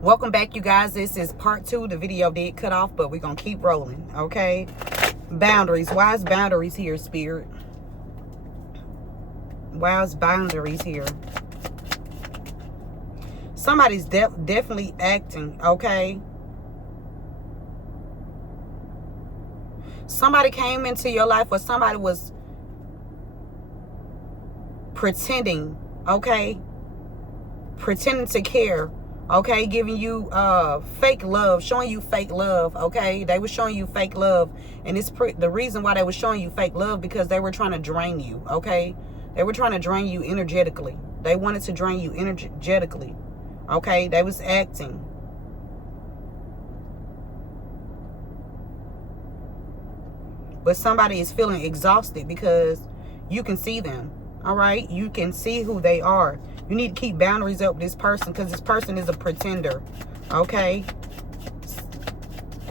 Welcome back, you guys. This is part 2. The video did cut off, but we're gonna keep rolling. Okay, boundaries. Why is boundaries here, Spirit? Why is boundaries here? Somebody's definitely acting. Okay, somebody came into your life, or somebody was pretending. Okay, pretending to care. Okay, giving you fake love, showing you fake love. Okay, they were showing you fake love, and it's the reason why they were showing you fake love, because they were trying to drain you. Okay, they were trying to drain you energetically. They wanted to drain you energetically. Okay, they was acting. But somebody is feeling exhausted because you can see them. All right, you can see who they are. You need to keep boundaries up with this person, because this person is a pretender. Okay,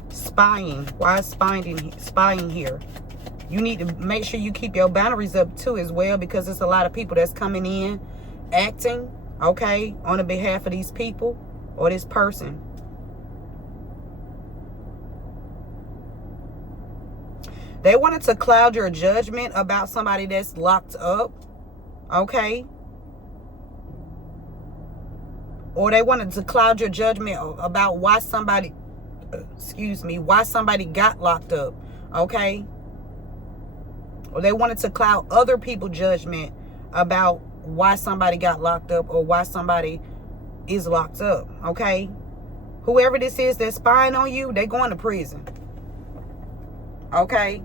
spying. Why is spying here? You need to make sure you keep your boundaries up too as well, because there's a lot of people that's coming in acting, okay, on the behalf of these people or this person. They wanted to cloud your judgment about somebody that's locked up. Okay, or they wanted to cloud your judgment about why somebody, why somebody got locked up. Okay, or they wanted to cloud other people's judgment about why somebody got locked up or why somebody is locked up. Okay, whoever this is that's spying on you, they going to prison. Okay,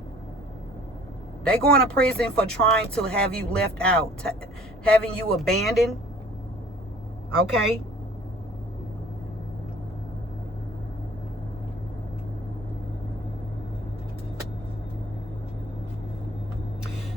they going to prison for trying to have you left out, having you abandoned. Okay,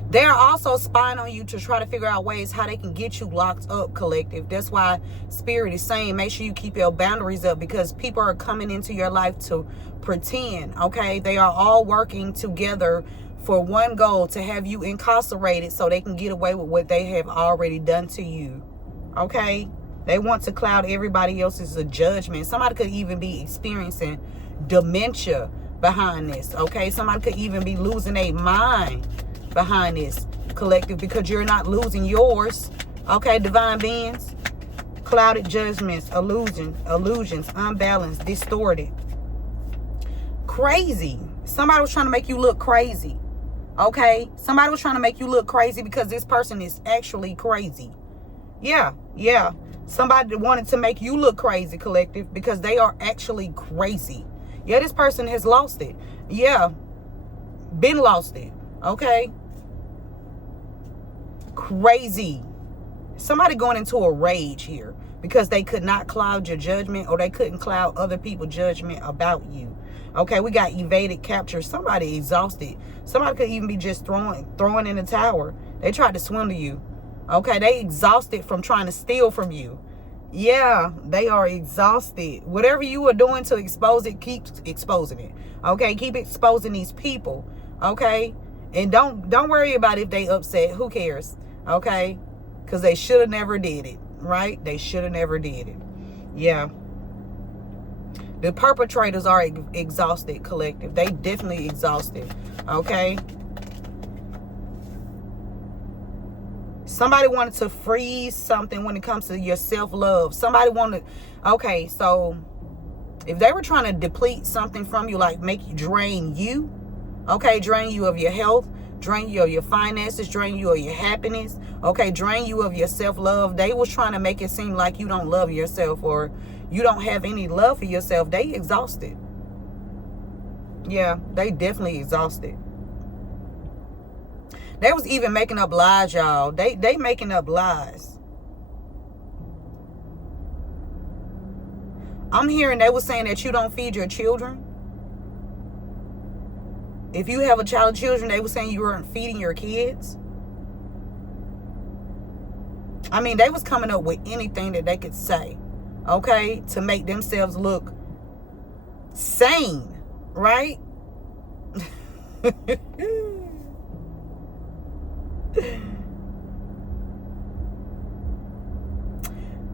they're also spying on you to try to figure out ways how they can get you locked up, collective. That's why Spirit is saying make sure you keep your boundaries up, because people are coming into your life to pretend. Okay, they are all working together for one goal, to have you incarcerated so they can get away with what they have already done to you. Okay, they want to cloud everybody else's judgment. Somebody could even be experiencing dementia behind this. Okay, somebody could even be losing their mind behind this, collective, because you're not losing yours. Okay, divine beings, clouded judgments, illusions, unbalanced, distorted, crazy. Somebody was trying to make you look crazy. Okay, somebody was trying to make you look crazy because this person is actually crazy. Yeah, somebody wanted to make you look crazy, collective, because they are actually crazy. Yeah, this person has lost it. Yeah, been lost it. Okay, crazy. Somebody going into a rage here because they could not cloud your judgment, or they couldn't cloud other people's judgment about you. Okay, we got evaded, capture. Somebody exhausted. Somebody could even be just throwing in the tower. They tried to swindle you. Okay, they exhausted from trying to steal from you. Yeah, they are exhausted. Whatever you are doing to expose it, keep exposing it. Okay, keep exposing these people. Okay, and don't worry about if they upset. Who cares? Okay, because they should have never did it. Right? They should have never did it. Yeah. The perpetrators are exhausted, collective. They definitely exhausted. Okay. Somebody wanted to freeze something when it comes to your self-love. Somebody wanted, okay, so if they were trying to deplete something from you, like make you drain you, okay, drain you of your health, drain you of your finances, drain you of your happiness, okay, drain you of your self-love. They was trying to make it seem like you don't love yourself, or you don't have any love for yourself. They exhausted. Yeah, they definitely exhausted. They was even making up lies, y'all. They making up lies. I'm hearing they were saying that you don't feed your children. If you have a child of children, they were saying you weren't feeding your kids. I mean, they was coming up with anything that they could say, okay, to make themselves look sane, right?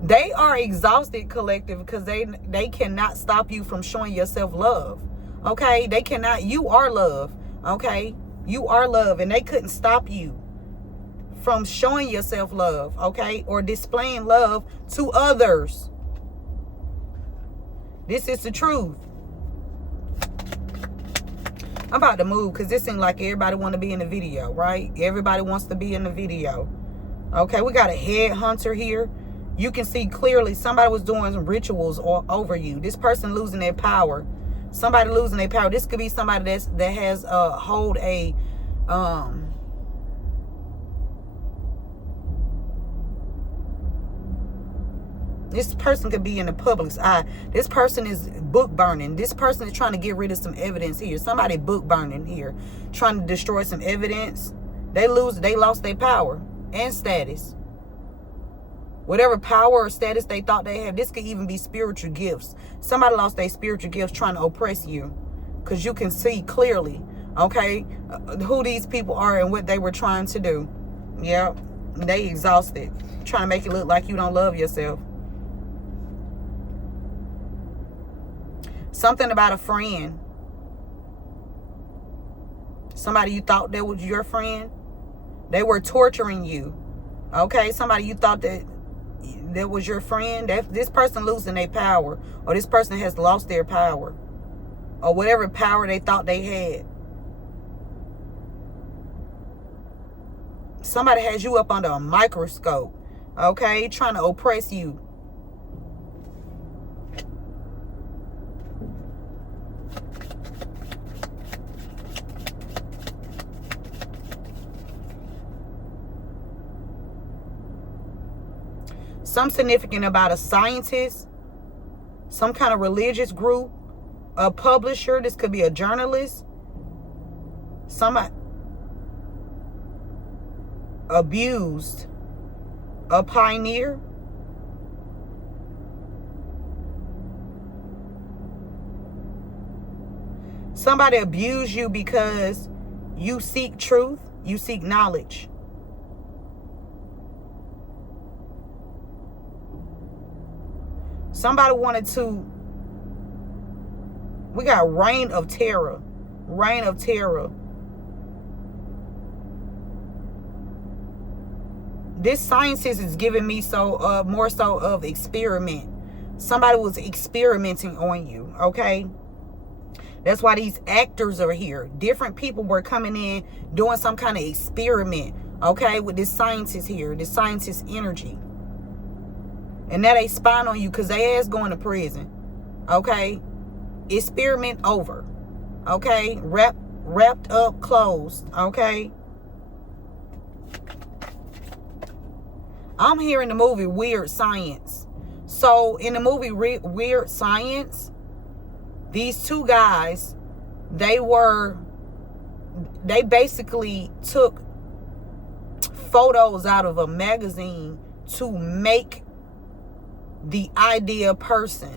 They are exhausted, collective, because they cannot stop you from showing yourself love. Okay? They cannot. You are love. Okay? You are love, and they couldn't stop you from showing yourself love, okay? Or displaying love to others. This is the truth. I'm about to move because this seems like everybody want to be in the video, right? Everybody wants to be in the video. Okay, we got a headhunter here. You can see clearly somebody was doing some rituals over you. This person losing their power. Somebody losing their power. This could be somebody that has hold a this person could be in the public's eye. This person is book burning. This person is trying to get rid of some evidence here. Somebody book burning here, trying to destroy some evidence. They lost their power and status. Whatever power or status they thought they had. This could even be spiritual gifts. Somebody lost their spiritual gifts trying to oppress you, because you can see clearly, okay, who these people are and what they were trying to do. Yeah, they exhausted, trying to make it look like you don't love yourself. Something about a friend. Somebody you thought that was your friend. They were torturing you. Okay, somebody you thought that was your friend. This person losing their power, or this person has lost their power, or whatever power they thought they had. Somebody has you up under a microscope, okay, trying to oppress you. Something significant about a scientist, some kind of religious group, a publisher. This could be a journalist. Somebody abused, a pioneer. Somebody abused you because you seek truth, you seek knowledge. Somebody wanted to, we got reign of terror. Reign of terror. This scientist is giving me more so of experiment. Somebody was experimenting on you, okay? That's why these actors are here. Different people were coming in doing some kind of experiment, okay, with this scientist here, this scientist energy. And now they spying on you because they ass going to prison. Okay? Experiment over. Okay? Wrapped up, closed. Okay? I'm hearing the movie Weird Science. So in the movie Weird Science, these two guys, they basically took photos out of a magazine to make the idea person.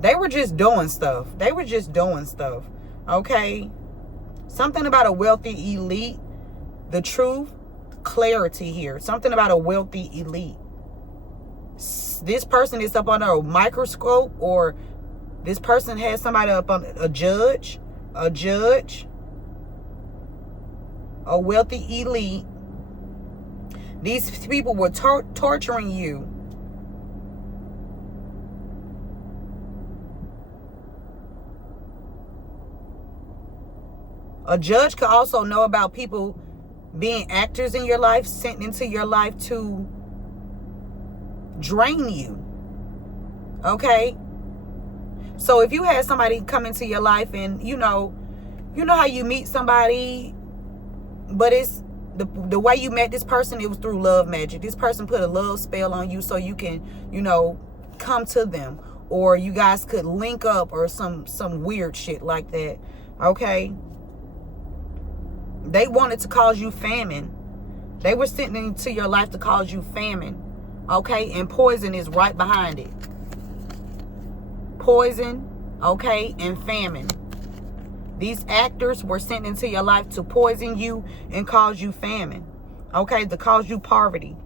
They were just doing stuff. They were just doing stuff. Okay? Something about a wealthy elite. The truth, clarity here. Something about a wealthy elite. This person is up under a microscope, or this person has somebody up on a judge, a wealthy elite. These people were torturing you. A judge could also know about people being actors in your life, sent into your life to drain you. Okay? So if you had somebody come into your life and, you know how you meet somebody, but it's the way you met this person, it was through love magic. This person put a love spell on you so you can, come to them, or you guys could link up, or some weird shit like that. Okay? They wanted to cause you famine. They were sent into your life to cause you famine. Okay? And poison is right behind it. Poison, okay, and famine. These actors were sent into your life to poison you and cause you famine, okay, to cause you poverty.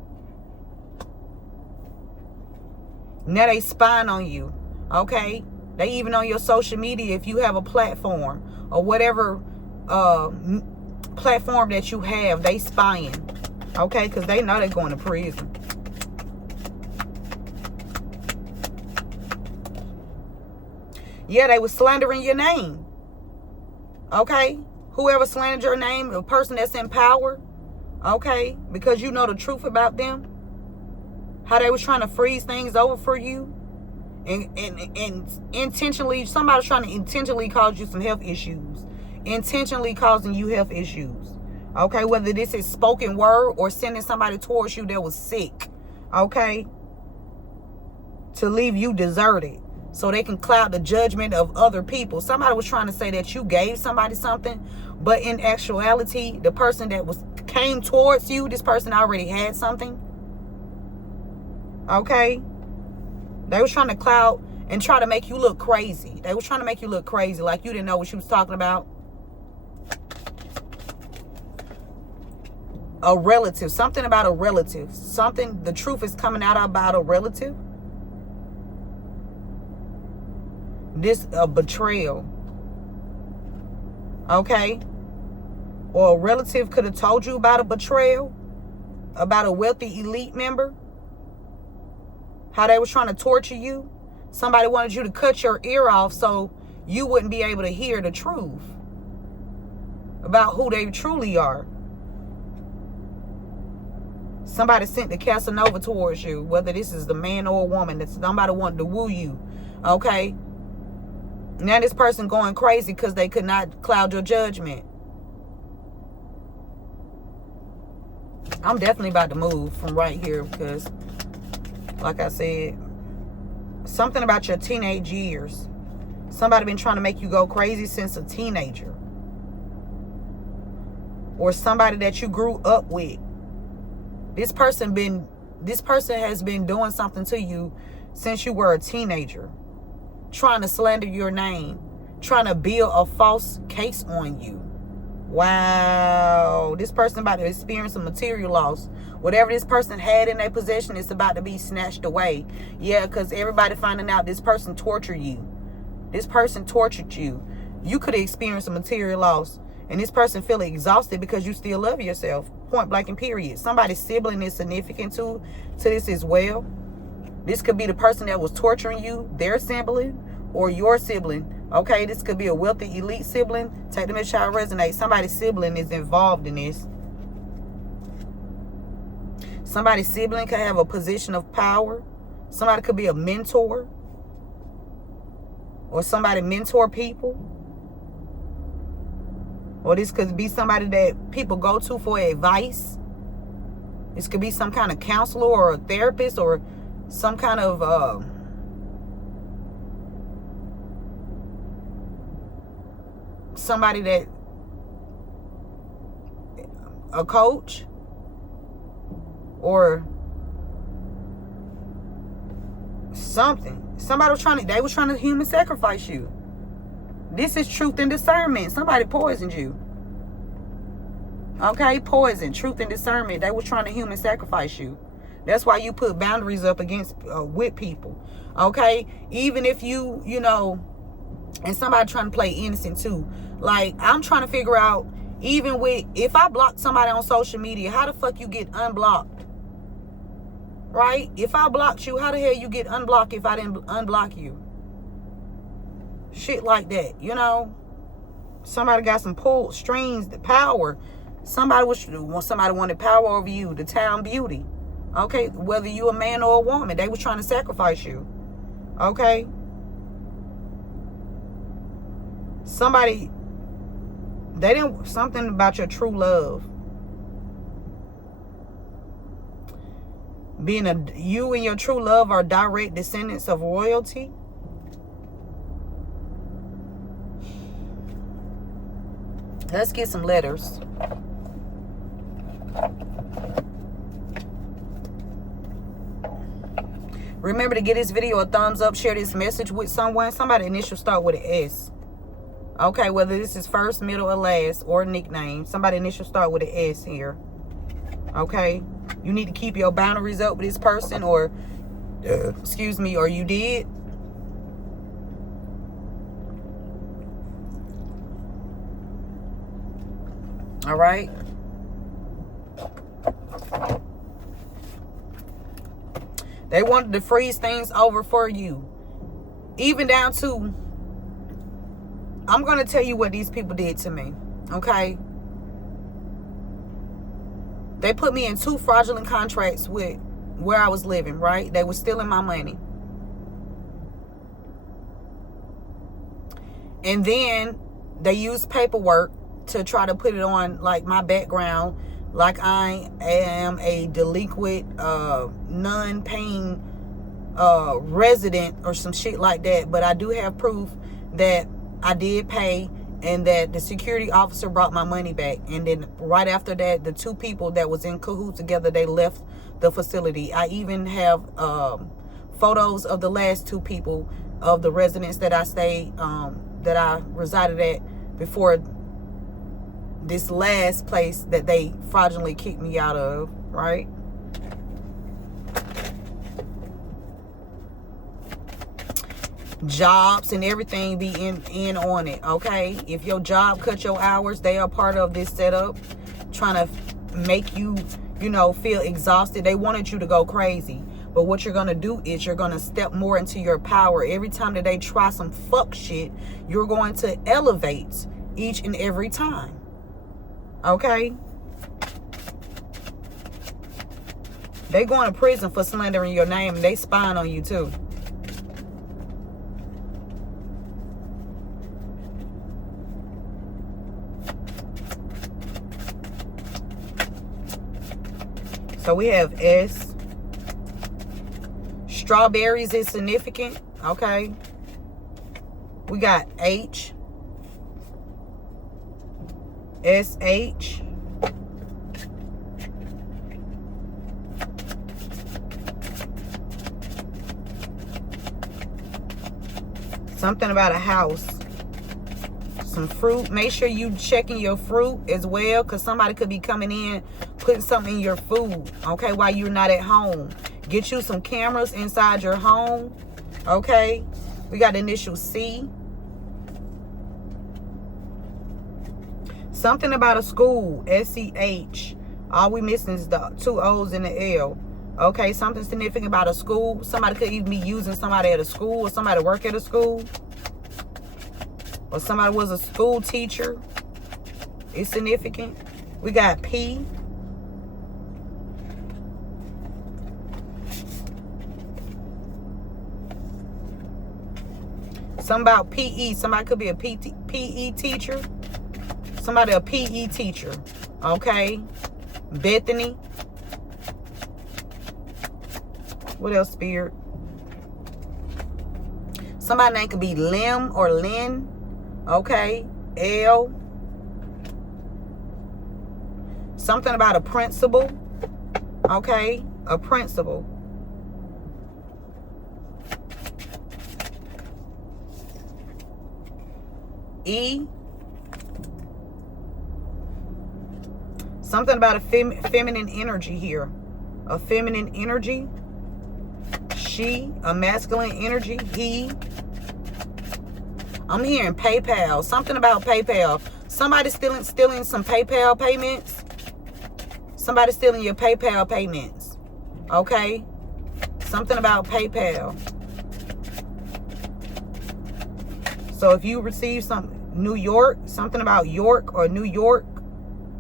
Now they spying on you, okay? They even on your social media, if you have a platform or whatever platform that you have, they spying, okay? Because they know they're going to prison. Yeah, they was slandering your name, okay? Whoever slandered your name, the person that's in power, okay? Because you know the truth about them. How they was trying to freeze things over for you. And intentionally, somebody's trying to intentionally cause you some health issues. Intentionally causing you health issues. Okay, whether this is spoken word or sending somebody towards you that was sick. Okay? To leave you deserted. So they can cloud the judgment of other people. Somebody was trying to say that you gave somebody something. But in actuality, the person that came towards you, this person already had something. Okay? They was trying to cloud and try to make you look crazy. They was trying to make you look crazy, like you didn't know what she was talking about. A relative. Something about a relative. Something, the truth is coming out about a relative. This, a betrayal. Okay? Or a relative could have told you about a betrayal. About a wealthy elite member. How they was trying to torture you. Somebody wanted you to cut your ear off so you wouldn't be able to hear the truth about who they truly are. Somebody sent the Casanova towards you, whether this is the man or a woman, that somebody wanted to woo you. Okay? Now this person going crazy because they could not cloud your judgment. I'm definitely about to move from right here because, like I said, something about your teenage years. Somebody been trying to make you go crazy since a teenager. Or somebody that you grew up with. This person has been doing something to you since you were a teenager. Trying to slander your name. Trying to build a false case on you. Wow. This person about to experience some material loss. Whatever this person had in their possession is about to be snatched away. Yeah, because everybody finding out this person tortured you. This person tortured you. You could have experienced a material loss. And this person feeling exhausted because you still love yourself. Point blank and period. Somebody's sibling is significant to this as well. This could be the person that was torturing you, their sibling, or your sibling. Okay, this could be a wealthy elite sibling. Take them as child resonate. Somebody's sibling is involved in this. Somebody's sibling could have a position of power. Somebody could be a mentor. Or somebody mentor people. Or this could be somebody that people go to for advice. This could be some kind of counselor or a therapist or some kind of somebody that, a coach, or something. Somebody was they was trying to human sacrifice you. This is truth and discernment. Somebody poisoned you. Okay, poison, truth and discernment. They was trying to human sacrifice you. That's why you put boundaries up against with people. Okay, even if you know, and somebody trying to play innocent too. Like, I'm trying to figure out, even with, if I block somebody on social media, how the fuck you get unblocked? Right? If I blocked you, how the hell you get unblocked if I didn't unblock you? Shit like that, you know? Somebody got some pull strings, the power. Somebody wanted power over you, the town beauty. Okay, whether you a man or a woman, they was trying to sacrifice you. Okay? Somebody, something about your true love. You and your true love are direct descendants of royalty. Let's get some letters. Remember to give this video a thumbs up. Share this message with someone. Somebody initial start with an S. Okay, whether this is first, middle, or last, or nickname. Somebody initial start with an S here. Okay? You need to keep your boundaries up with this person, or, excuse me, or you did. All right? They wanted to freeze things over for you. Even down to, I'm going to tell you what these people did to me. Okay? They put me in 2 fraudulent contracts with where I was living, right? They were stealing my money. And then they used paperwork to try to put it on, like, my background, like I am a delinquent, non-paying resident or some shit like that. But I do have proof that I did pay and that the security officer brought my money back. And then right after that, the 2 people that was in cahoots together, they left the facility. I even have photos of the last 2 people of the residents that I stayed, that I resided at before this last place that they fraudulently kicked me out of, right? Jobs and everything be in on it, okay? If your job cut your hours, they are part of this setup, trying to make you, you know, feel exhausted. They wanted you to go crazy. But what you're going to do is you're going to step more into your power. Every time that they try some fuck shit, you're going to elevate each and every time. Okay? They going to prison for slandering your name, and they spying on you too. So we have S. Strawberries is significant. Okay. We got H. SH. Something about a house. Some fruit. Make sure you checking your fruit as well, because somebody could be coming in, putting something in your food, okay, while you're not at home. Get you some cameras inside your home, okay? We got initial C. Something about a school, SCH. All we missing is the 2 O's and the L. Okay, something significant about a school. Somebody could even be using somebody at a school, or somebody work at a school, or somebody was a school teacher. It's significant. We got P. Something about PE. Somebody could be a PE teacher. Somebody a PE teacher. Okay. Bethany. What else, Spirit? Somebody name could be Lim or Lynn. Okay. L. Something about a principal. Okay. A principal. E. Something about a feminine energy here. A feminine energy. She. A masculine energy. He. I'm hearing PayPal. Something about PayPal. Somebody stealing some PayPal payments. Somebody stealing your PayPal payments. Okay? Something about PayPal. So if you receive some New York, something about York or New York,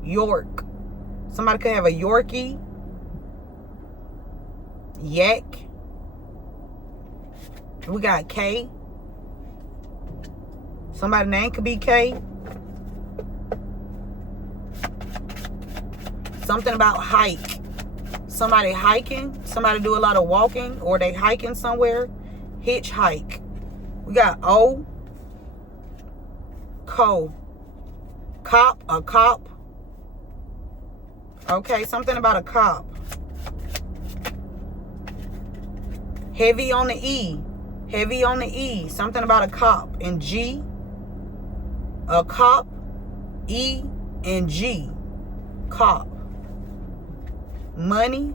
York. Somebody could have a Yorkie. Yak. We got K. Somebody's name could be K. Something about hike. Somebody hiking. Somebody do a lot of walking, or they hiking somewhere. Hitchhike. We got O. Co. Cop. A cop. Okay, something about a cop. Heavy on the E. Heavy on the E. Something about a cop. And G. A cop. E and G. Cop. Money.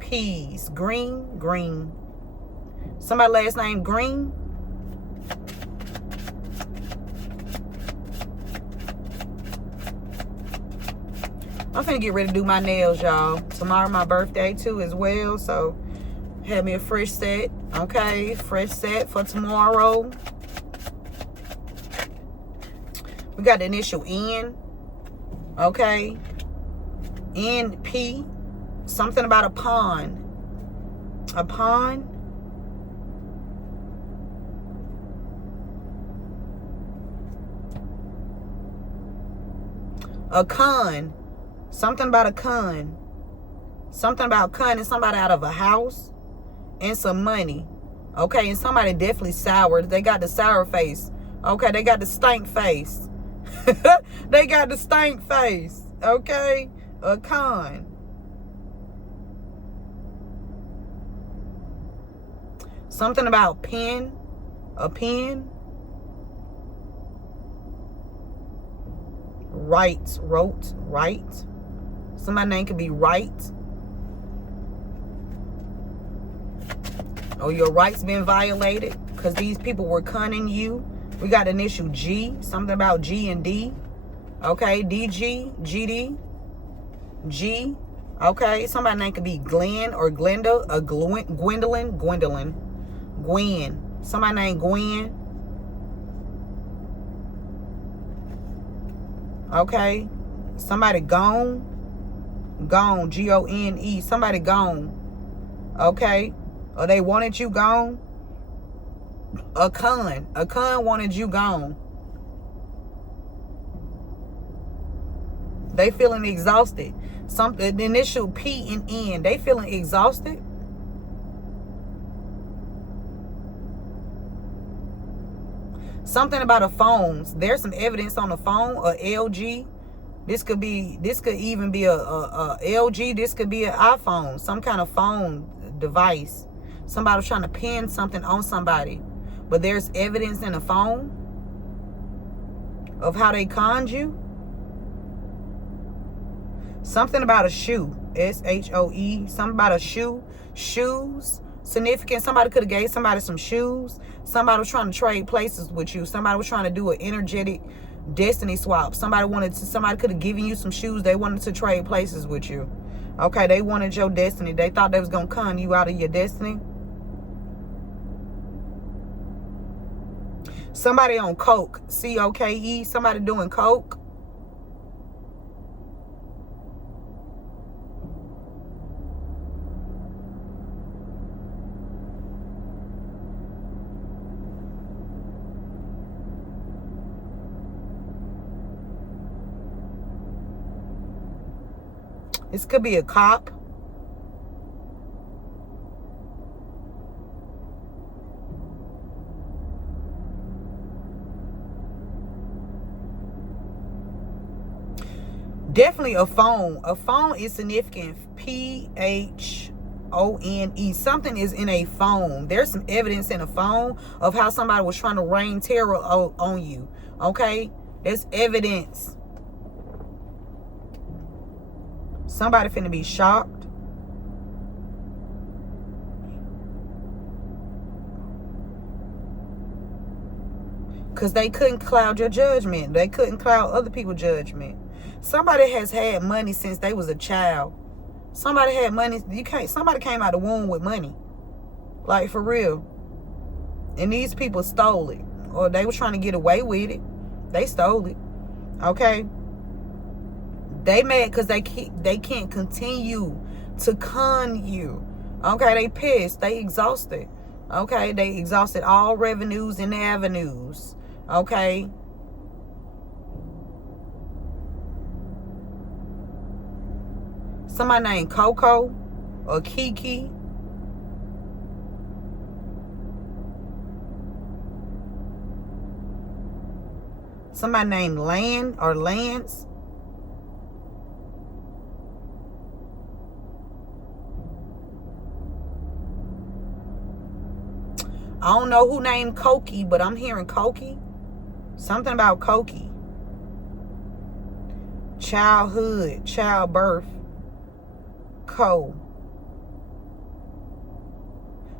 Peas. Green. Green. Somebody last name Green. I'm finna get ready to do my nails, y'all. Tomorrow my birthday too as well. So have me a fresh set. Okay. Fresh set for tomorrow. We got the initial N. Okay. NP. Something about a pond. A pond. A con. Something about a con. Something about conning somebody out of a house and some money. Okay, and somebody definitely sour. They got the sour face. Okay, they got the stank face. They got the stank face. Okay, a con. Something about pen. A pen. Right. Wrote. Right. Somebody's name could be Right. Oh, your rights been violated because these people were conning you. We got initial G. Something about G and D. Okay. DG. GD. G. Okay. Somebody's name could be Glenn or Glenda. Or Gwendolyn. Gwendolyn. Gwen. Somebody named Gwen. Okay. Somebody gone. Gone. Gone. Somebody gone. Okay. Or they wanted you gone. A con. A con wanted you gone. They feeling exhausted. The initial P and N. They feeling exhausted. Something about a phone. There's some evidence on the phone. A LG. This could even be a LG. This could be an iPhone. Some kind of phone device. Somebody was trying to pin something on somebody. But there's evidence in the phone of how they conned you. Something about a shoe. SHOE. Something about a shoe. Shoes. Significant. Somebody could have gave somebody some shoes. Somebody was trying to trade places with you. Somebody was trying to do an energetic destiny swap. Somebody could have given you some shoes. They wanted to trade places with you. Okay, they wanted your destiny. They thought they was gonna con you out of your destiny. Somebody on coke. COKE. Somebody doing coke. This could be a cop. Definitely a phone. A phone is significant. PHONE. Something is in a phone. There's some evidence in a phone of how somebody was trying to rain terror on you. Okay? There's evidence. Somebody finna be shocked. Because they couldn't cloud your judgment. They couldn't cloud other people's judgment. Somebody has had money since they was a child. Somebody had money. Somebody came out of the womb with money. Like, for real. And these people stole it. Or they were trying to get away with it. They stole it. Okay? They mad because they can't continue to con you. Okay, they pissed. They exhausted. Okay, they exhausted all revenues and avenues. Okay. Somebody named Coco or Kiki. Somebody named Land or Lance. I don't know who named Cokie, but I'm hearing Cokie. Something about Cokie. Childhood, childbirth,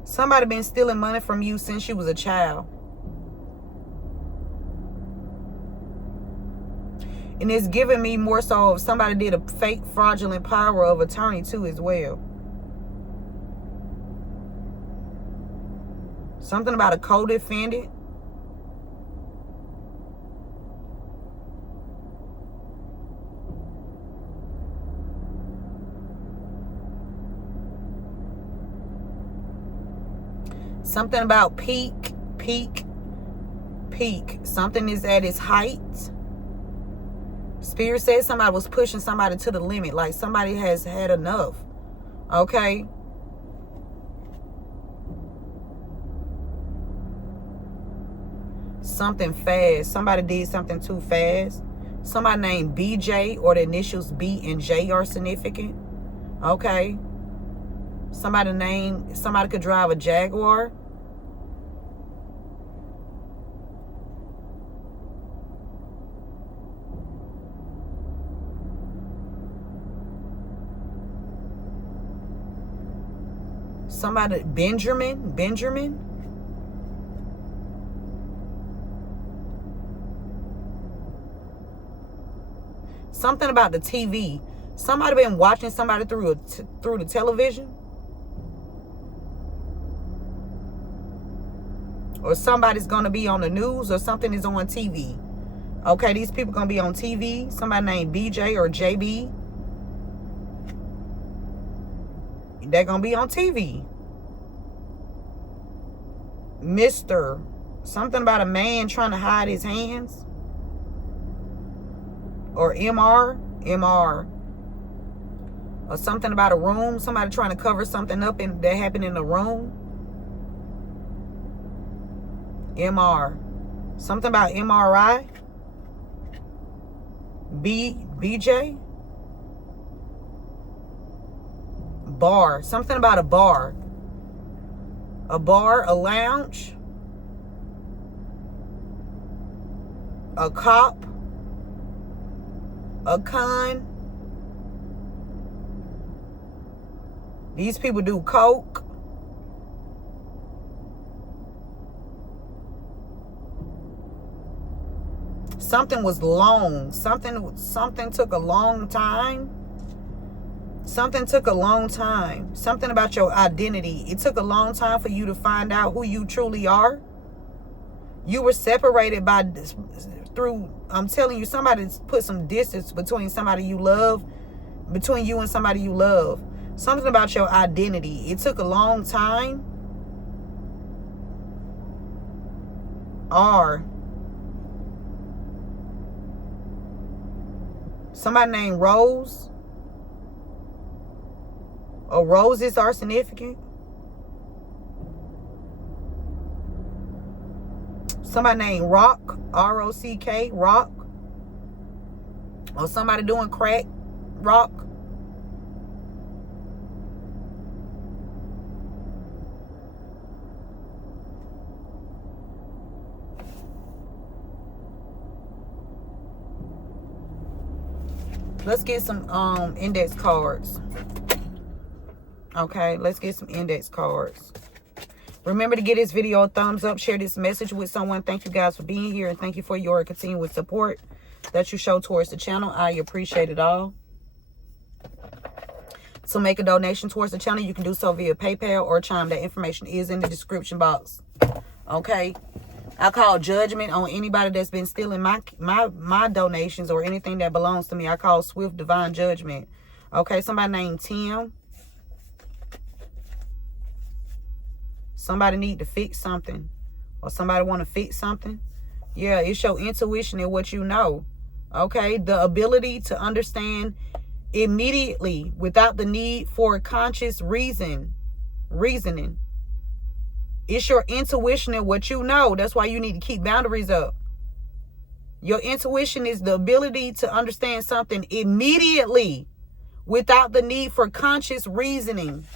Somebody been stealing money from you since you was a child. And it's giving me more so if somebody did a fake fraudulent power of attorney too as well. Something about a co-defendant. Something about peak. Something is at its height. Spirit says somebody was pushing somebody to the limit. Like somebody has had enough. Okay. Something fast. Somebody did something too fast. Somebody named BJ or the initials B and J are significant. Okay. Somebody could drive a Jaguar. Somebody, Benjamin. Something about the TV. Somebody been watching somebody through the television. Or somebody's going to be on the news or something is on TV. Okay, these people going to be on TV. Somebody named BJ or JB. They're going to be on TV. Mr. Something about a man trying to hide his hands. Or MR. Or something about a room. Somebody trying to cover something up that happened in a room. MR. Something about MRI. BJ. Bar. Something about a bar. A bar, a lounge. A cop. A con. These people do coke. Something was long. Something took a long time. Something took a long time. Something about your identity. It took a long time for you to find out who you truly are. You were separated I'm telling you, somebody put some distance between somebody you love, between you and somebody you love. Something about your identity. It took a long time. Somebody named Rose. Or roses are significant. Somebody named Rock. R-O-C-K. Rock. Or somebody doing crack. Rock. Let's get some index cards. Okay, let's get some index cards. Remember to give this video a thumbs up. Share this message with someone. Thank you guys for being here. And thank you for your continued support that you show towards the channel. I appreciate it all. To make a donation towards the channel, you can do so via PayPal or Chime. That information is in the description box. Okay. I call judgment on anybody that's been stealing my donations or anything that belongs to me. I call swift divine judgment. Okay, somebody named Tim. Somebody need to fix something. Or somebody want to fix something. Yeah, it's your intuition and what you know. Okay, the ability to understand immediately without the need for conscious reasoning. It's your intuition and what you know. That's why you need to keep boundaries up. Your intuition is the ability to understand something immediately without the need for conscious reasoning.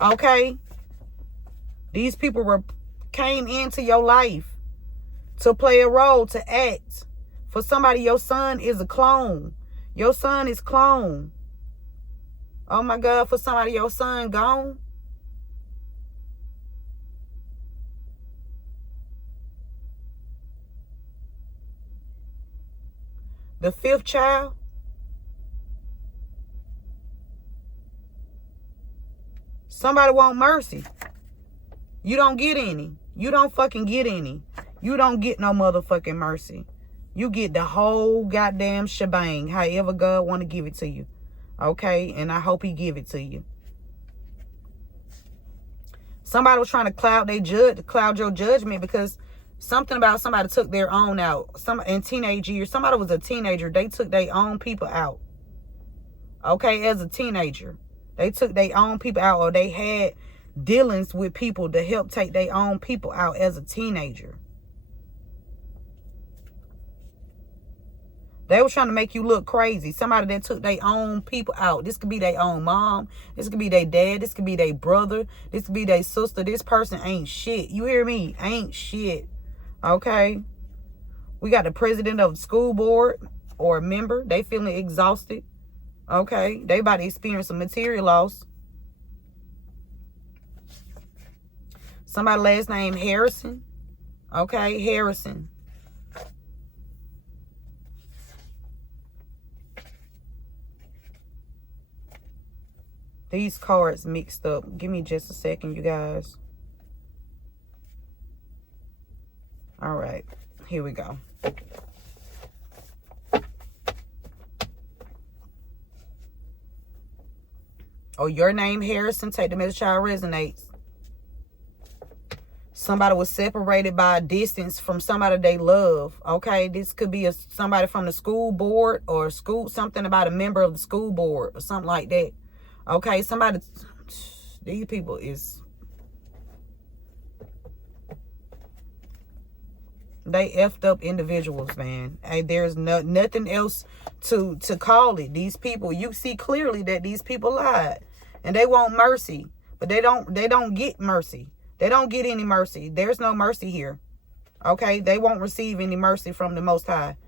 Okay? These people were came into your life to play a role, to act. For somebody, your son is a clone. Your son is clone. Oh my God, for somebody, your son gone. The 5th child. Somebody want mercy. You don't get any. You don't fucking get any. You don't get no motherfucking mercy. You get the whole goddamn shebang, however God want to give it to you. Okay? And I hope he give it to you. Somebody was trying to cloud your judgment because something about somebody took their own out. In teenage years, somebody was a teenager. They took their own people out. Okay? As a teenager. They took their own people out, or they had dealings with people to help take their own people out as a teenager. They were trying to make you look crazy. Somebody that took their own people out. This could be their own mom. This could be their dad. This could be their brother. This could be their sister. This person ain't shit. You hear me? Ain't shit. Okay? We got the president of the school board or a member. They feeling exhausted. Okay? They about to experience some material loss. Somebody last name Harrison. Okay? Harrison. These cards mixed up. Give me just a second, you guys. All right. Here we go. Oh, your name, Harrison. Take the message child resonates. Somebody was separated by a distance from somebody they love. Okay, this could be somebody from the school board or something about a member of the school board or something like that. Okay, somebody, these people is, they effed up individuals, man. Hey, there's nothing else to call it. These people, you see clearly that these people lied, and they want mercy, but they don't get mercy. They don't get any mercy. There's no mercy here. Okay, they won't receive any mercy from the Most High.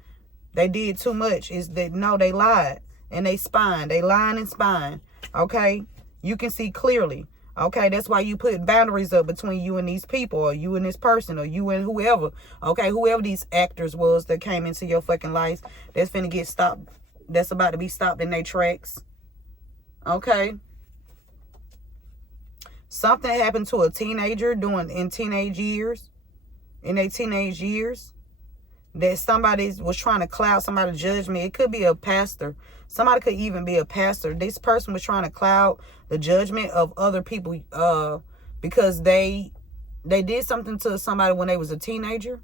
They did too much. No, they lied and they spying. They lying and spying. Okay, you can see clearly. Okay, that's why you put boundaries up between you and these people, or you and this person, or you and whoever. Okay, whoever these actors was that came into your fucking life, that's finna get stopped. That's about to be stopped in their tracks. Okay. Something happened to a teenager in teenage years. In their teenage years. That somebody was trying to cloud somebody's judgment. It could be a pastor. Somebody could even be a pastor. This person was trying to cloud the judgment of other people because they did something to somebody when they was a teenager.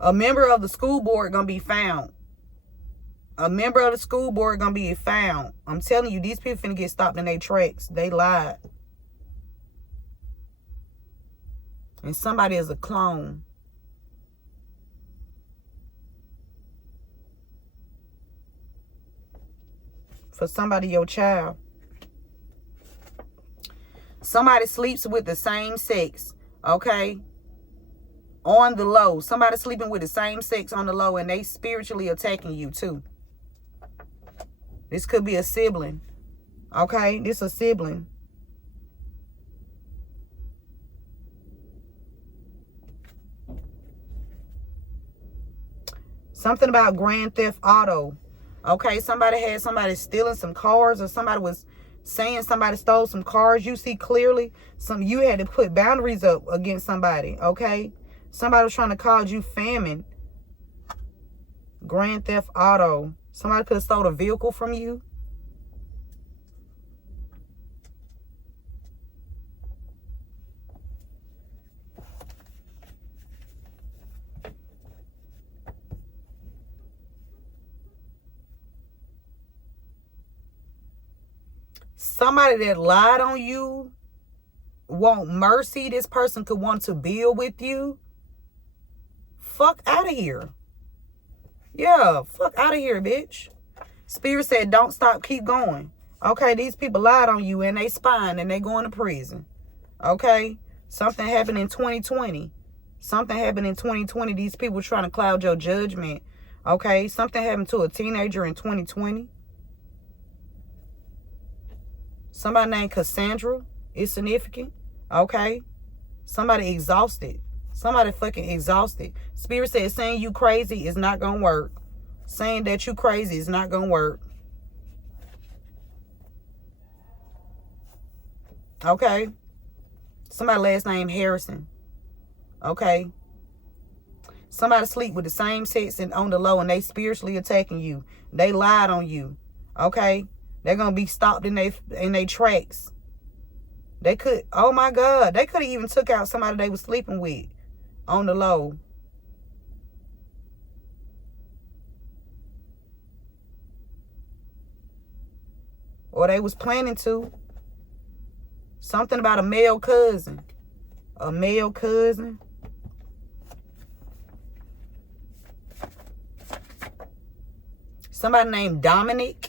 A member of the school board gonna be found. A member of the school board gonna be found. I'm telling you, these people finna get stopped in their tracks. They lied. And somebody is a clone. For somebody, your child. Somebody sleeps with the same sex. Okay? On the low. Somebody sleeping with the same sex on the low, and they spiritually attacking you too. This could be a sibling. Okay? This is a sibling. Something about Grand Theft Auto. Okay? Somebody had somebody stealing some cars, or somebody was saying somebody stole some cars. You see clearly. You had to put boundaries up against somebody. Okay? Somebody was trying to cause you famine. Grand Theft Auto. Somebody could have stole a vehicle from you. Somebody that lied on you want mercy. This person could want to build with you. Fuck out of here. Yeah, fuck out of here, bitch. Spirit said, don't stop, keep going. Okay, these people lied on you and they spying and they going to prison. Okay? Something happened in 2020. Something happened in 2020. These people trying to cloud your judgment. Okay? Something happened to a teenager in 2020. Somebody named Cassandra is significant. Okay? Somebody exhausted. Somebody fucking exhausted. Spirit said saying you crazy is not going to work. Saying that you crazy is not going to work. Okay? Somebody last name Harrison. Okay? Somebody sleep with the same sex and on the low and they spiritually attacking you. They lied on you. Okay? They're going to be stopped in they tracks. They could, oh my God, they could have even took out somebody they was sleeping with on the low. Or they was planning to. Something about a male cousin. A male cousin. Somebody named Dominic.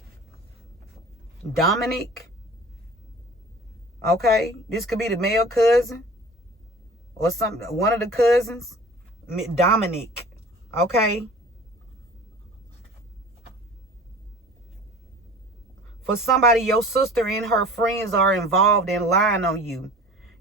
Dominic. Okay. This could be the male cousin. Or one of the cousins. Dominic. Okay. For somebody, your sister and her friends are involved in lying on you.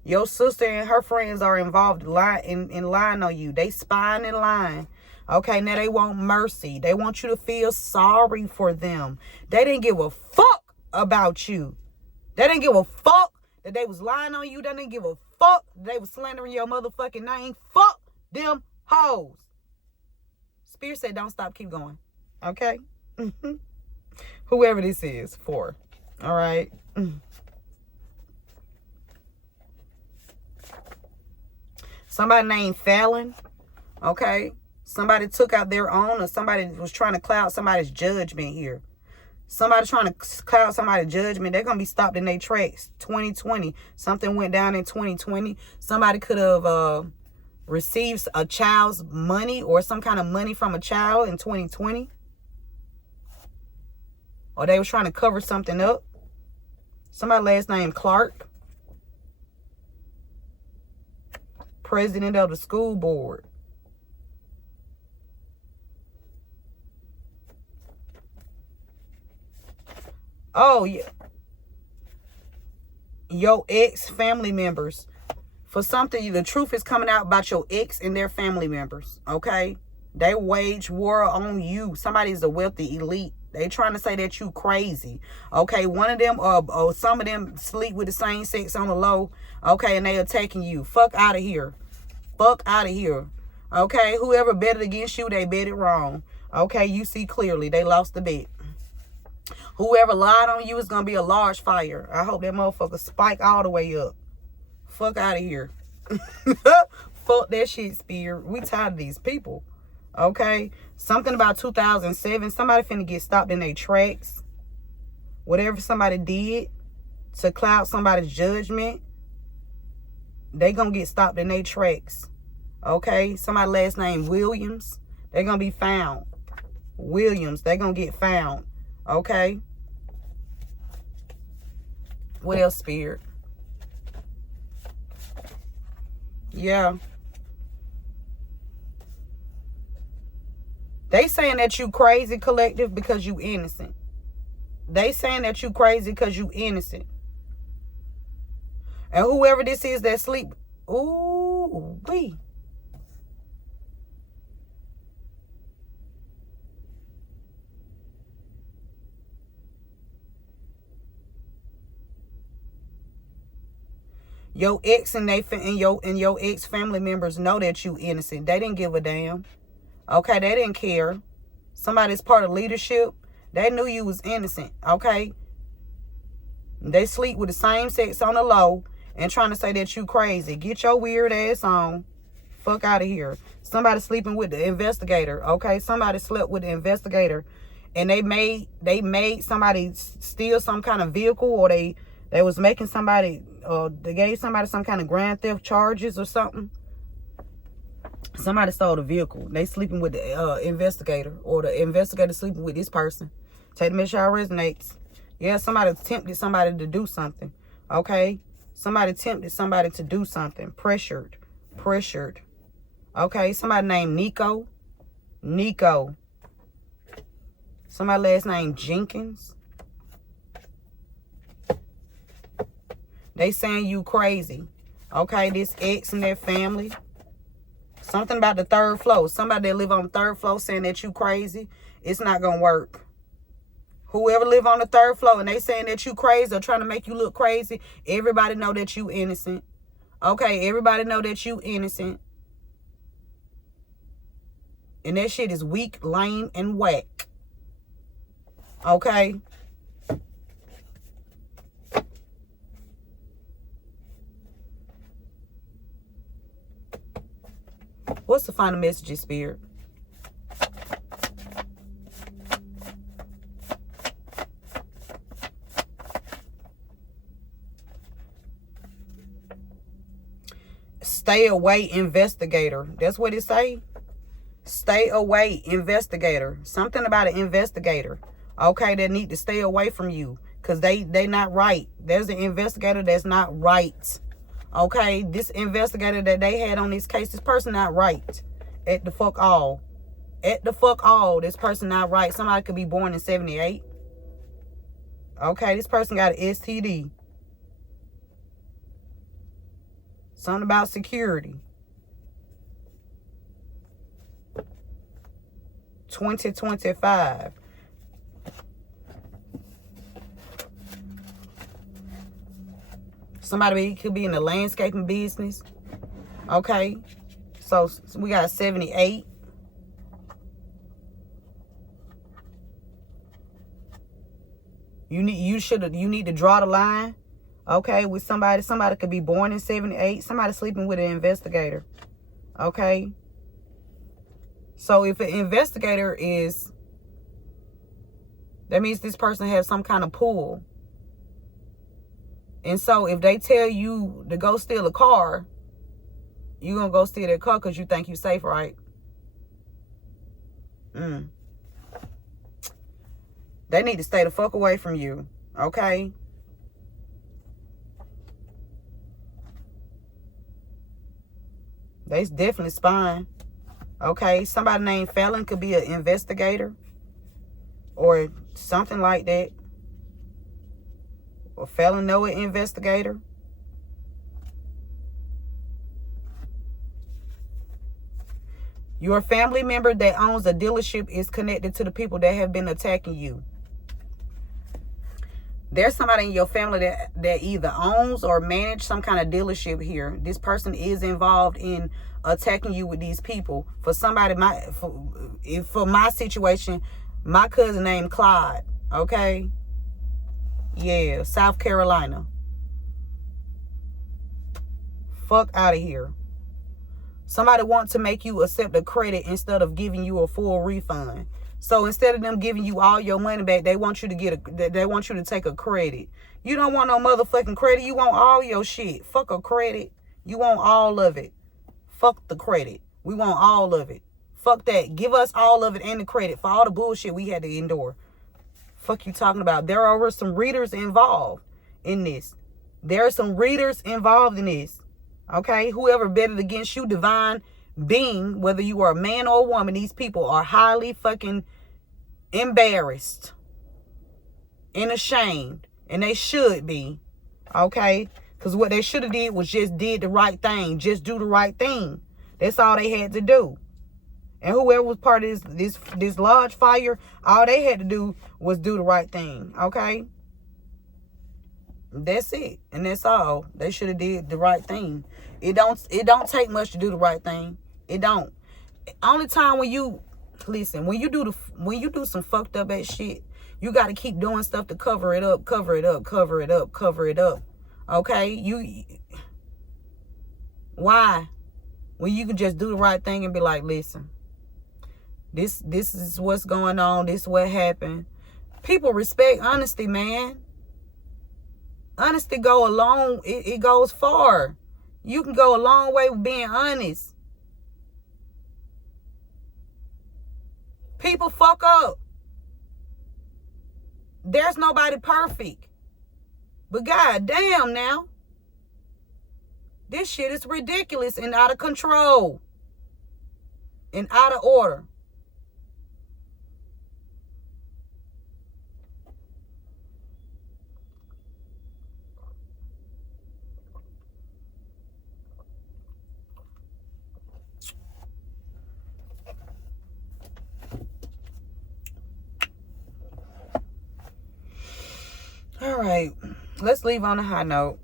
Your sister and her friends are involved in lying on you. They spying and lying. Okay, now they want mercy. They want you to feel sorry for them. They didn't give a fuck about you. They didn't give a fuck that they was lying on you. They didn't give a fuck that they was slandering your motherfucking name. Fuck them hoes. Spirit said don't stop, keep going. Okay? Whoever this is for. All right. Somebody named Fallon. Okay. Somebody took out their own, or somebody was trying to cloud somebody's judgment here. Somebody trying to cloud somebody's judgment. They're going to be stopped in their tracks. 2020. Something went down in 2020. Somebody could have received a child's money or some kind of money from a child in 2020. Or they were trying to cover something up. Somebody last name Clark. President of the school board. Oh, yeah. Your ex family members. For something, the truth is coming out about your ex and their family members. Okay? They wage war on you. Somebody's a wealthy elite. They trying to say that you crazy. Okay, one of them or some of them sleep with the same sex on the low. Okay, and they attacking you. Fuck out of here. Fuck out of here. Okay, whoever betted against you, they betted wrong. Okay, you see clearly. They lost the bet. Whoever lied on you is going to be a large fire. I hope that motherfucker spike all the way up. Fuck out of here. Fuck that shit, Spirit. We tired of these people. Okay? Something about 2007. Somebody finna get stopped in their tracks. Whatever somebody did to cloud somebody's judgment, they gonna get stopped in their tracks. Okay? Somebody last name Williams. They gonna be found. Williams. They gonna get found. Okay? What else, Spirit? Yeah. They saying that you crazy, collective, because you innocent. They saying that you crazy because you innocent. And whoever this is that sleep, ooh, wee. Your ex and your ex family members know that you innocent. They didn't give a damn. Okay, they didn't care. Somebody's part of leadership. They knew you was innocent. Okay, they sleep with the same sex on the low and trying to say that you crazy. Get your weird ass on. Fuck out of here. Somebody sleeping with the investigator. Okay, somebody slept with the investigator, and they made somebody steal some kind of vehicle, or they was making somebody. They gave somebody some kind of grand theft charges or something. Somebody stole the vehicle. They sleeping with the investigator, or the investigator sleeping with this person. Take the message how it resonates. Yeah, somebody tempted somebody to do something. Okay? Somebody tempted somebody to do something. Pressured. Okay? Somebody named Nico. Somebody last name Jenkins. They saying you crazy. Okay? This ex and their family. Something about the third floor. Somebody that live on the third floor saying that you crazy. It's not going to work. Whoever live on the third floor and they saying that you crazy or trying to make you look crazy, everybody know that you innocent. Okay, everybody know that you innocent. And that shit is weak, lame, and whack. Okay? What's the final message, Spirit? Stay away, investigator. That's what it say. Stay away, investigator. Something about an investigator. Okay, they need to stay away from you. Because they not right. There's an investigator that's not right. Okay, this investigator that they had on this case, this person not right. At the fuck all. This person not right. Somebody could be born in 78. Okay, this person got an STD. Something about security. 2025. Somebody could be in the landscaping business. Okay. So we got 78. You need to draw the line. Okay, with somebody. Somebody could be born in 78. Somebody sleeping with an investigator. Okay. So if an investigator is, that means this person has some kind of pull. And so if they tell you to go steal a car, you're going to go steal that car because you think you're safe, right? They need to stay the fuck away from you. Okay? They's definitely spying. Okay? Somebody named Felon could be an investigator. Or something like that. Or Felon know an investigator. Your family member that owns a dealership is connected to the people that have been attacking you. There's somebody in your family that either owns or manages some kind of dealership here. This person is involved in attacking you with these people. For somebody, for my situation, my cousin named Clyde. Okay? Yeah, South Carolina. Fuck out of here. Somebody wants to make you accept a credit instead of giving you a full refund. So instead of them giving you all your money back, they want you to take a credit. You don't want no motherfucking credit. You want all your shit. Fuck a credit. You want all of it. Fuck the credit. We want all of it. Fuck that. Give us all of it and the credit for all the bullshit we had to endure. Fuck you talking about? There are some readers involved in this. There are some readers involved in this. Okay? Whoever betted against you, divine being, whether you are a man or a woman, these people are highly fucking embarrassed and ashamed. And they should be. Okay? Because what they should have did was just did the right thing. Just do the right thing. That's all they had to do. And whoever was part of this large fire, all they had to do was do the right thing. Okay? That's it. And that's all. They should have did the right thing. It don't take much to do the right thing. It don't. Only time when you listen, when you do some fucked up ass shit, you got to keep doing stuff to cover it up. Okay? Why? When you can just do the right thing and be like, listen, this is what's going on. This is what happened. People respect honesty, man. Honesty go along. It goes far. You can go a long way with being honest. People fuck up. There's nobody perfect. But god damn now. This shit is ridiculous and out of control. And out of order. All right, let's leave on a high note.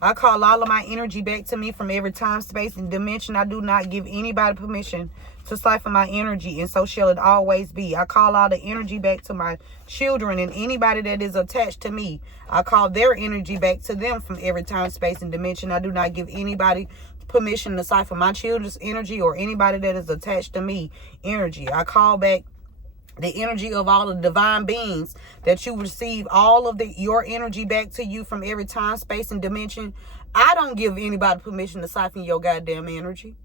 I call all of my energy back to me from every time, space, and dimension. I do not give anybody permission to siphon my energy, and so shall it always be. I call all the energy back to my children and anybody that is attached to me. I call their energy back to them from every time, space, and dimension. I do not give anybody permission to siphon my children's energy or anybody that is attached to me energy. I call back the energy of all the divine beings that you receive all of your energy back to you from every time, space, and dimension. I don't give anybody permission to siphon your goddamn energy.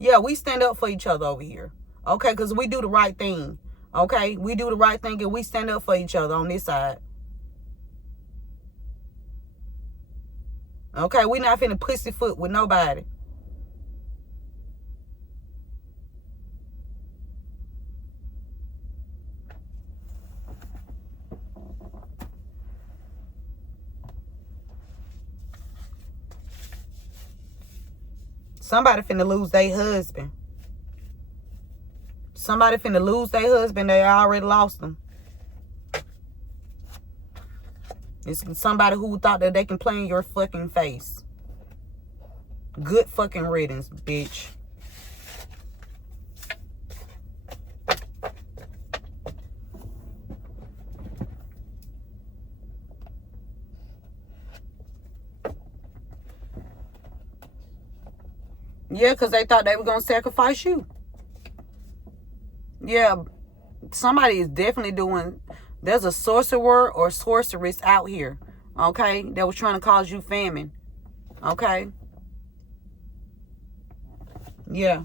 Yeah, we stand up for each other over here. Okay, because we do the right thing. Okay, we do the right thing and we stand up for each other on this side. Okay, we not finna pussyfoot with nobody. Somebody finna lose their husband. Somebody finna lose their husband. They already lost them. It's somebody who thought that they can play in your fucking face. Good fucking riddance, bitch. Yeah, because they thought they were going to sacrifice you. Yeah, somebody is definitely doing... There's a sorcerer or sorceress out here, okay, that was trying to cause you famine, okay? Yeah.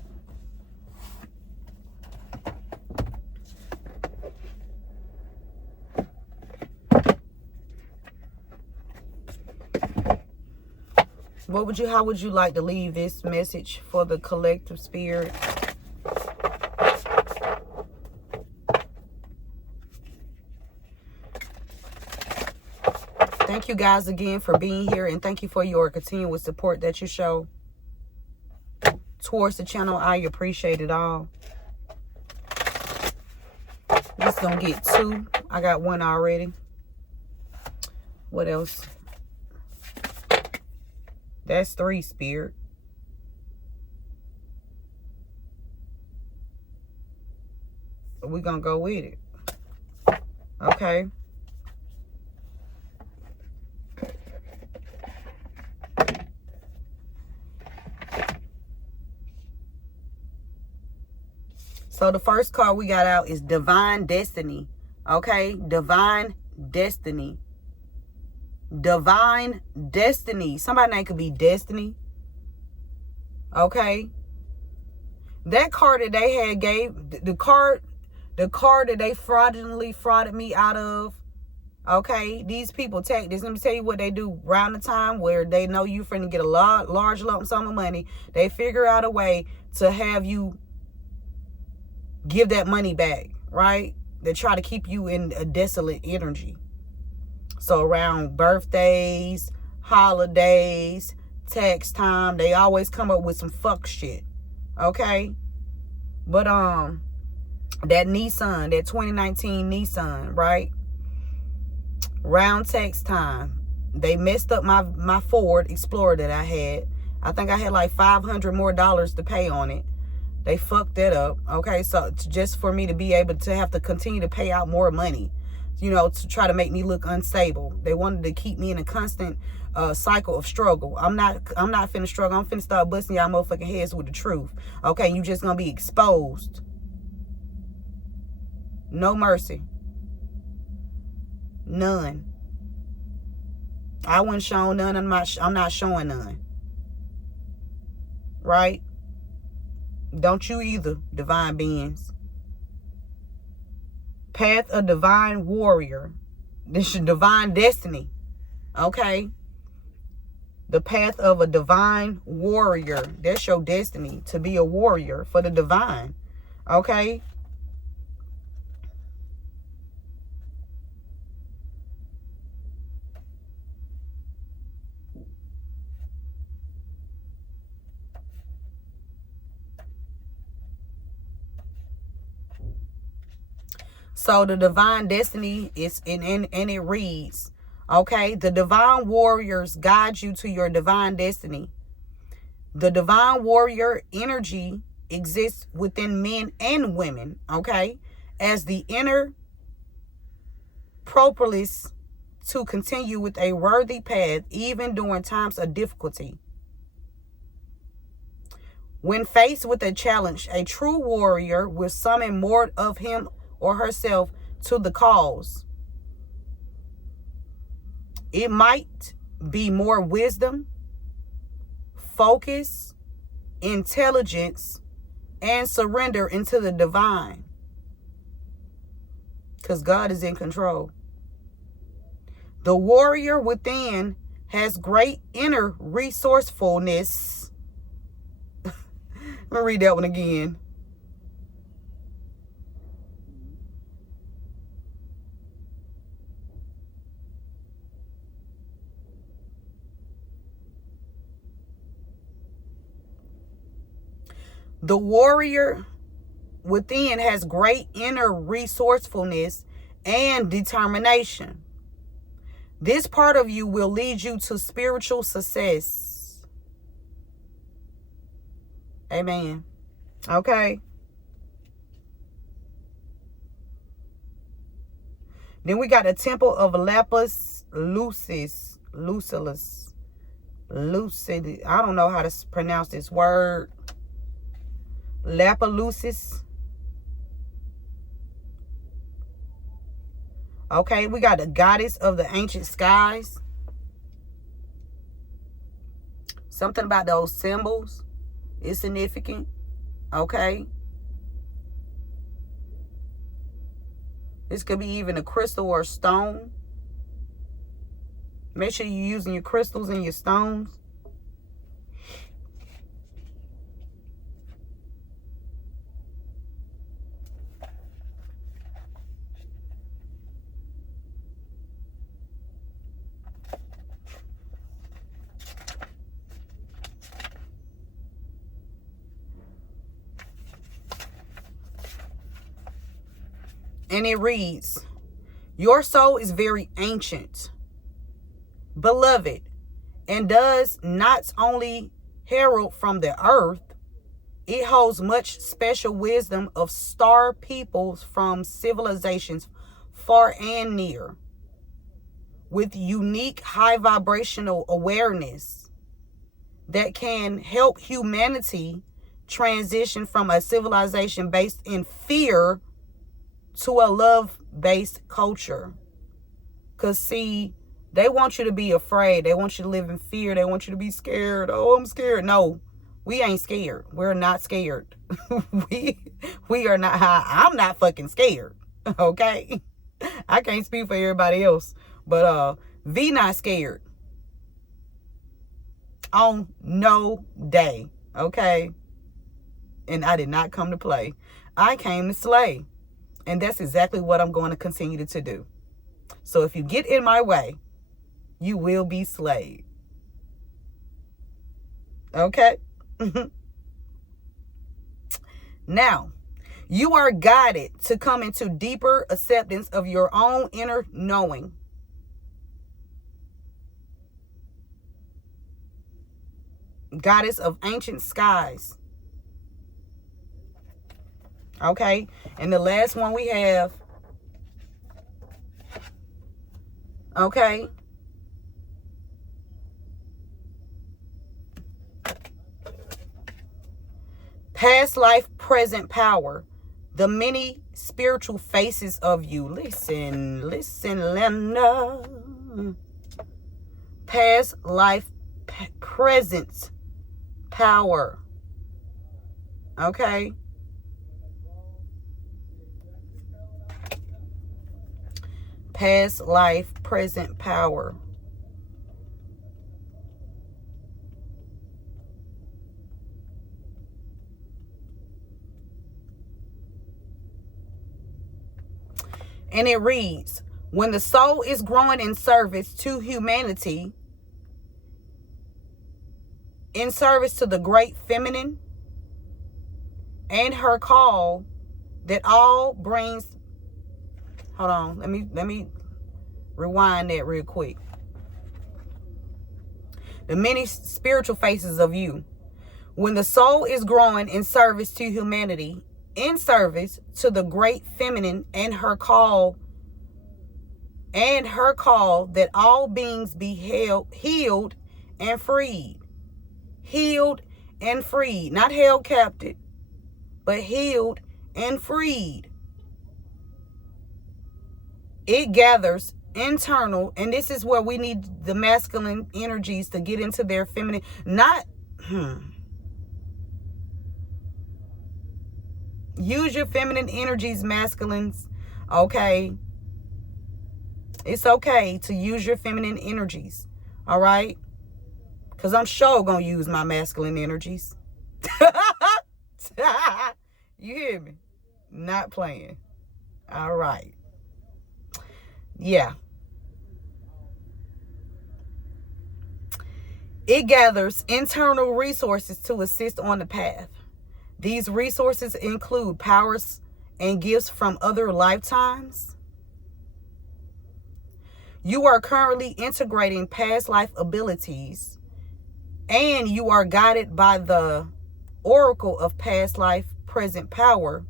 How would you like to leave this message for the collective spirit? Thank you guys again for being here, and thank you for your continuous support that you show towards the channel. I appreciate it all. Just gonna get 2. I got 1 already. What else? That's 3, spirit. We're gonna go with it. Okay. So the first card we got out is Divine Destiny. Okay? Divine Destiny. Divine Destiny. Somebody's name could be Destiny. Okay? That card that they had gave, the card that they fraudulently frauded me out of. Okay? These people take this. Let me tell you what they do around the time where they know you finna get a large lump sum of money. They figure out a way to have you give that money back, right? They try to keep you in a desolate energy. So around birthdays, holidays, tax time, they always come up with some fuck shit. Okay? But that Nissan, that 2019 Nissan, right? Round tax time, they messed up my Ford Explorer that I had. I think I had like $500 more to pay on it. They fucked that up. Okay, so just for me to be able to have to continue to pay out more money, you know, to try to make me look unstable. They wanted to keep me in a constant cycle of struggle. I'm not finna struggle. I'm finna start busting y'all motherfucking heads with the truth. Okay, you just gonna be exposed. No mercy. None. I wasn't shown none. I'm not showing none. Right? Don't you either, divine beings. Path of divine warrior. This is your divine destiny. Okay? The path of a divine warrior. That's your destiny, to be a warrior for the divine. Okay? So the divine destiny is and it reads, okay, the divine warriors guide you to your divine destiny. The divine warrior energy exists within men and women, okay, as the inner propolis to continue with a worthy path even during times of difficulty. When faced with a challenge, a true warrior will summon more of him or herself to the cause. It might be more wisdom, focus, intelligence, and surrender into the divine. Because God is in control. The warrior within has great inner resourcefulness. Let me read that one again. The warrior within has great inner resourcefulness and determination. This part of you will lead you to spiritual success. Amen. Okay. Then we got the temple of Lapis Lucilius. Lucid. I don't know how to pronounce this word. Lapis. Okay, we got the goddess of the ancient skies. Something about those symbols is significant. Okay. This could be even a crystal or a stone. Make sure you're using your crystals and your stones. And it reads, your soul is very ancient, beloved, and does not only herald from the earth, it holds much special wisdom of star peoples from civilizations far and near, with unique high vibrational awareness that can help humanity transition from a civilization based in fear to a love-based culture. Because, see, they want you to be afraid. They want you to live in fear. They want you to be scared. Oh, I'm scared. No, we ain't scared. We're not scared. we are not. I'm not fucking scared. Okay? I can't speak for everybody else. But V not scared. On no day. Okay? And I did not come to play. I came to slay. And that's exactly what I'm going to continue to do. So if you get in my way, you will be slayed. Okay? Now, you are guided to come into deeper acceptance of your own inner knowing. Goddess of ancient skies. Okay, and the last one we have, okay, past life, present power, the many spiritual faces of you. Listen, Linda. Past life presence power. Okay. Past life present power. And it reads, when the soul is growing in service to humanity, in service to the great feminine and her call that all brings, hold on, let me rewind that real quick. The many spiritual faces of you. When the soul is growing in service to humanity, in service to the great feminine and her call that all beings be healed and freed. Healed and freed. Not held captive, but healed and freed. It gathers internal, and this is where we need the masculine energies to get into their feminine. Use your feminine energies, masculines. Okay. It's okay to use your feminine energies. All right. Because I'm sure going to use my masculine energies. You hear me? Not playing. All right. Yeah. It gathers internal resources to assist on the path. These resources include powers and gifts from other lifetimes. You are currently integrating past life abilities, and you are guided by the oracle of past life present power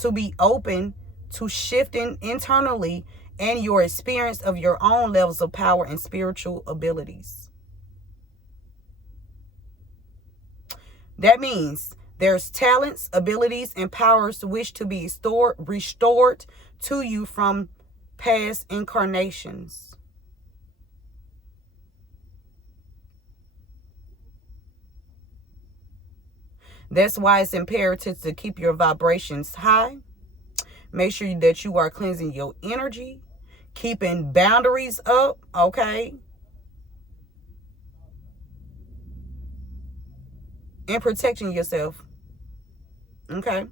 to be open to shifting internally and your experience of your own levels of power and spiritual abilities. That means there's talents, abilities, and powers wish to be restored to you from past incarnations. That's why it's imperative to keep your vibrations high. Make sure that you are cleansing your energy, keeping boundaries up, okay? And protecting yourself. Okay.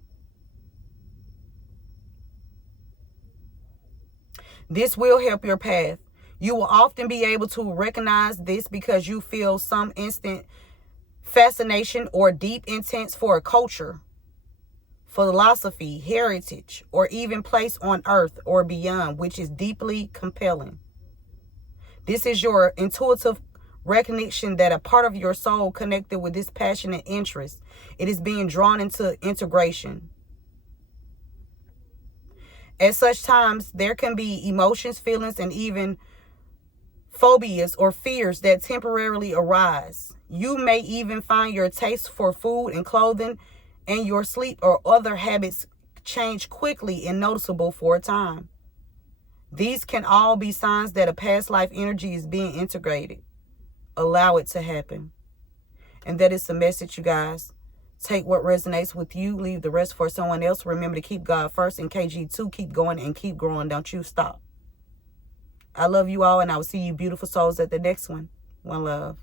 This will help your path. You will often be able to recognize this because you feel some instant fascination or deep intent for a culture, philosophy, heritage, or even place on earth or beyond, which is deeply compelling. This is your intuitive recognition that a part of your soul connected with this passionate interest. It is being drawn into integration. At such times, there can be emotions, feelings, and even phobias or fears that temporarily arise. You may even find your taste for food and clothing and your sleep or other habits change quickly and noticeable for a time. These can all be signs that a past life energy is being integrated. Allow it to happen. And that is the message, you guys. Take what resonates with you. Leave the rest for someone else. Remember to keep God first. And KG2, keep going and keep growing. Don't you stop. I love you all, and I will see you beautiful souls at the next one. One love.